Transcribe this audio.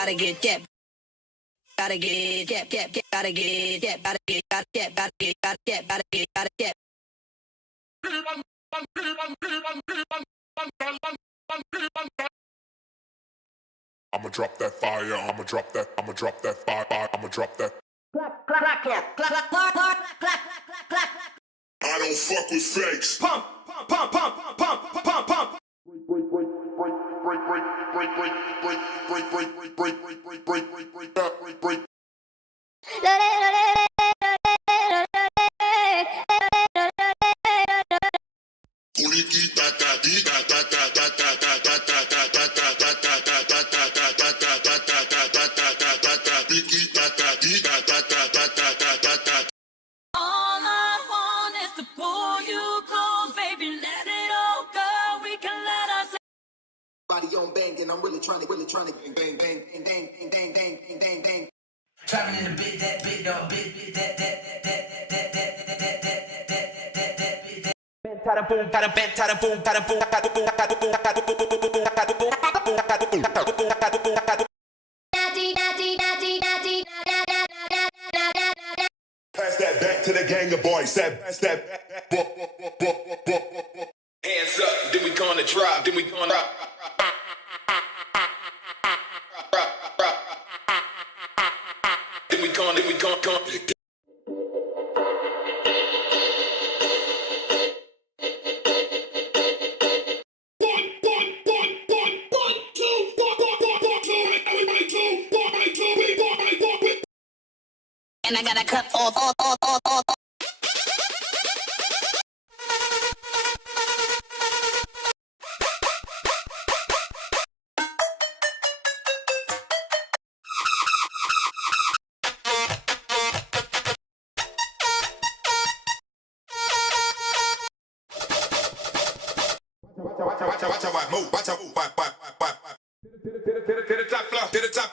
gotta get that. Gotta get that. Gotta get that. Gotta get. Gotta get. Gotta get. Gotta get. Gotta get. Gotta get. I'ma drop that fire, I'ma drop that fire, I'ma drop that. I don't fuck with fakes. Pump, pump, pump, pump, pump, pump, pump, pump. All I want is to pull you close, baby. Let it all go. We can let us. Body on bang, and I'm really trying to bang, bang, bang, bang, bang, bang, bang, bang, bang, bang. Traveling in a bit that big dog, big that. Tada boom, tada bent, tada boom, tada boom, tada boom, tada boom, tada boom, tada boom, tada boom, tada boom, tada boom, tada boom, tada boom, tada boom. Pass that back to the gang of boys. Pass that. Hands up, then we gonna drop, then we gonna drop. Then we gonna And I gotta cut off. Watch out, move, watch out, move, to the top floor, to the top.